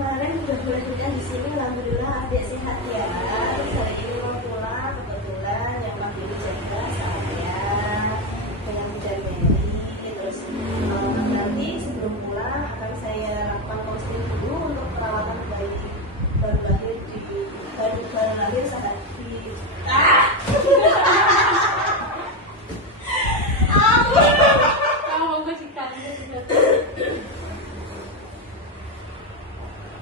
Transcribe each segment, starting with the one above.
kemarin udah melahirkan di sini, alhamdulillah adik sehat ya. Terus hari ini mau pulang, kebetulan yang lagi dijaga saya dengan bidan Mary. Terus nanti sebelum pulang akan saya lakukan konseling dulu untuk perawatan bayi baru lahir sehari.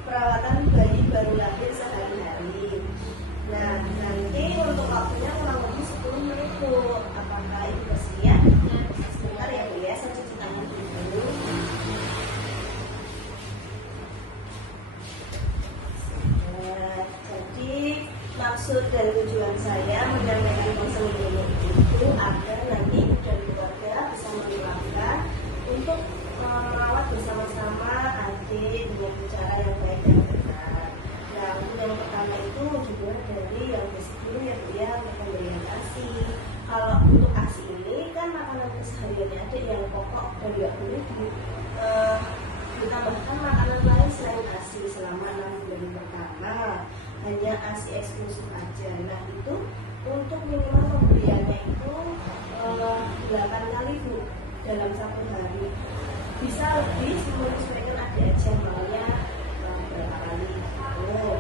Perawatan bayi baru lahir sehari-hari. Nah, nanti untuk waktunya kurang lebih 10 menit Bu. Apakah Ibu bersedia? Sebentar ya Bu ya, saya cuci tangan dulu. Nah, jadi maksud dan tujuan saya menyampaikan konseling ini itu agar nanti Ibu dan keluarga bisa melakukan untuk merawat bersama-sama adik dengan cara yang baik dan benar. Nah, untuk yang pertama itu juga dari yang basic dulu ya Bu ya, pemberian ASI. Kalau untuk ASI ini kan makanan kesehariannya adik yang pokok dan tidak boleh ditambahkan makanan lain selain ASI selama 6 bulan pertama. Hanya ASI eksklusif aja. Nah, itu untuk minimal pemberiannya itu 8 kali Bu dalam 1 hari. Bisa lebih menyesuaikan adik aja maunya berapa kali gitu.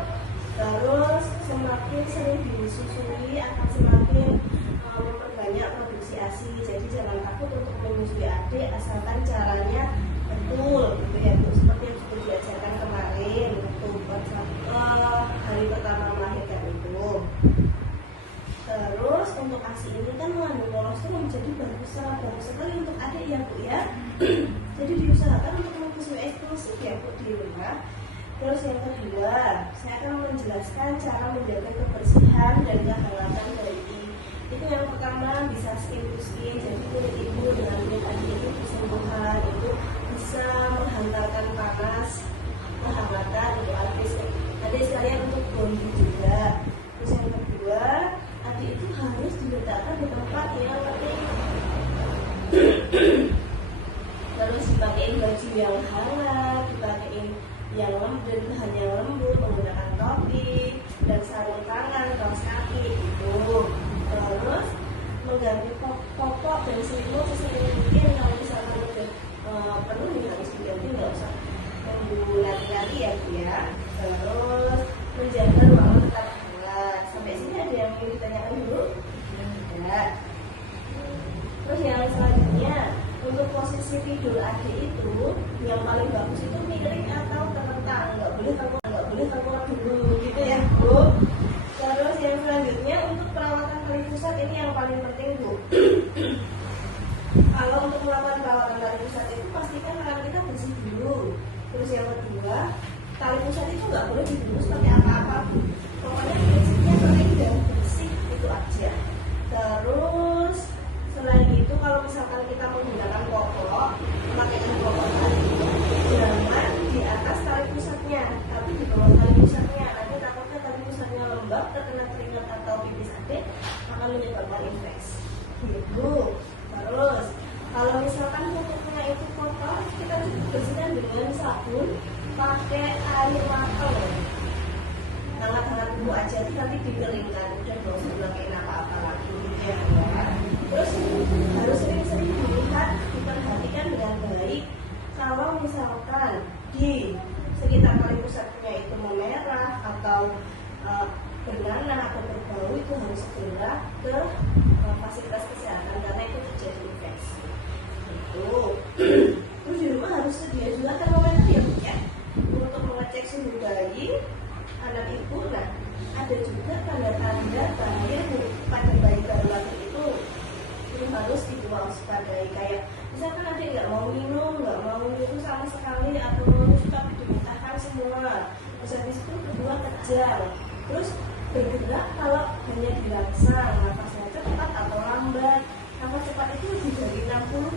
Terus semakin sering disusui akan semakin memperbanyak produksi ASI. Jadi jangan takut untuk menyusui adik asalkan caranya betul gitu ya Bu, seperti yang sudah diajarkan kemarin waktu hari pertama melahirkan itu. Terus untuk ASI ini kan mengandung kolostrum, jadi sangat bagus sekali untuk adik ya Bu ya. Jadi diusahakan untuk menyusui eksklusif ya Bu di rumah. Terus yang kedua, saya akan menjelaskan cara menjaga kebersihan dan kehangatan bayi. Itu yang pertama bisa skin to skin, jadi kulit ibu dengan kulit adik itu bersentuhan, itu bisa menghantarkan panas, kehangatan untuk adik sekalian untuk bonding juga. Terus yang kedua, adik itu harus diletakkan di tempat yang penting. Terus dipakein baju yang hangat, dipakein yang lembut, bahan yang lembut, menggunakan topi dan sarung tangan, kaos kaki gitu. Terus mengganti popok dan selimut sesering mungkin. Kalau misalkan udah penuh harus diganti, nggak usah tunggu lagi ya Bu ya. Terus menjaga ruangan tetap hangat. Sampai sini ada yang ingin ditanyakan dulu? Ada. Terus yang selanjutnya, untuk posisi tidur adik itu yang paling bagus itu miring atau terlentang, nggak boleh tengkurap dulu gitu ya Bu. Terus yang selanjutnya untuk perawatan tali pusat ini yang paling penting Bu. Kalau untuk melakukan perawatan tali pusat itu pastikan tangan kita bersih dulu. Terus yang kedua, tali pusat itu nggak boleh dibungkus pakai apa-apa Bu. Pokoknya prinsipnya kering dan bersih itu aja. Terus selain itu kalau misalkan kita menggunakan popok, pemakaian popok tadi jangan di atas tali pusatnya, tapi di bawah tali pusatnya. Nanti takutnya tali pusatnya lembab, terkena keringat atau pipis adik akan menyebabkan infeksi gitu. Terus kalau misalkan popoknya itu kotor, kita cukup bersihkan dengan sabun pakai air matang hangat-hangat dulu aja, nanti dikeringkan, udah nggak usah pakai apa-apa lagi ya. Terus harus sering-sering dilihat, diperhatikan dengan baik. Kalau misalkan di sekitar tali pusatnya itu memerah atau bernanah atau berbau, itu harus segera ke fasilitas kesehatan karena itu terjadi infeksi. Itu. Terus di rumah harus sedia juga termometer ya Bu ya, untuk mengecek suhu bayi anak ibu. Nah, ada juga tanda-tanda bahaya pada bayi baru lahir itu harus diwaspadai, kayak misalkan adik nggak mau minum sama sekali atau minum tapi dimuntahkan semua. Terus habis itu kedua kejang, terus bergerak kalau hanya dirangsang, nafasnya cepat atau lambat. Nafas cepat itu lebih dari 60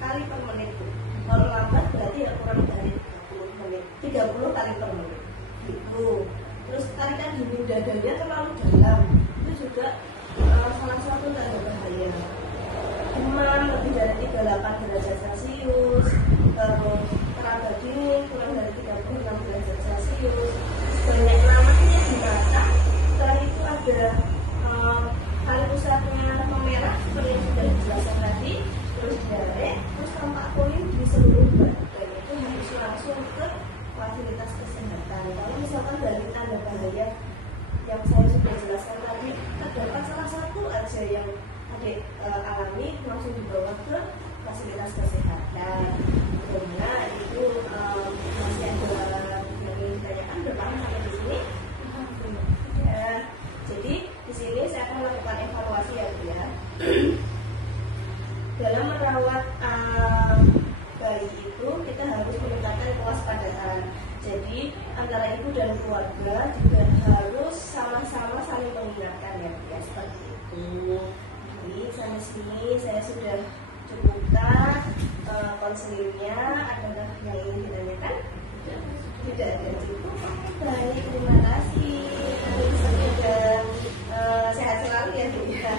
kali per menit. Kalau lambat berarti ya kurang dari 30 kali per menit gitu. Terus tarikan dinding dadanya terlalu dalam, itu juga salah satu tanda bahaya. Demam lebih dari 38 derajat Celcius, terus teraba dingin kurang dari 36 derajat Celcius, kesehatan. Karena itu masih ada yang ingin ditanyakan, berapa sampai di sini? Ya. Jadi di sini saya akan melakukan evaluasi ya Bu ya. Dalam merawat bayi itu kita harus meningkatkan kewaspadaan. Jadi antara ibu dan keluarga juga harus sama-sama saling mengingatkan ya Bu ya, seperti itu. Jadi sampai sini saya sudah cukupkan konselingnya. Adakah yang ingin ditanyakan? Tidak ada. Cukup. Baik, terima kasih. Nanti bisa dan sehat selalu ya Bu ya.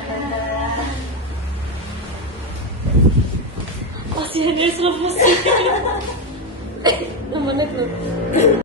Masih ada slow motion. 6 menit loh.